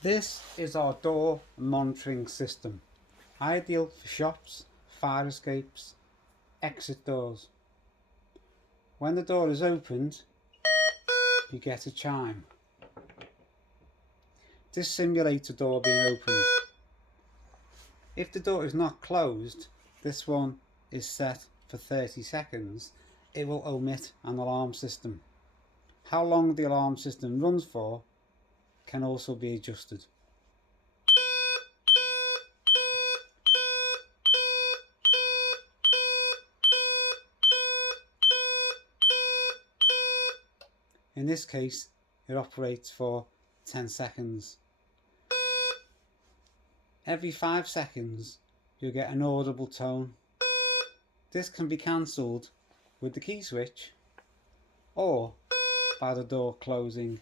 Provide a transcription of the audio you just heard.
This is our door monitoring system, ideal for shops, fire escapes, exit doors. When the door is opened, you get a chime. This simulates a door being opened. If the door is not closed, this one is set for 30 seconds, it will omit an alarm system. How long the alarm system runs for can also be adjusted. In this case, it operates for 10 seconds. Every 5 seconds, you'll get an audible tone. This can be cancelled with the key switch or by the door closing.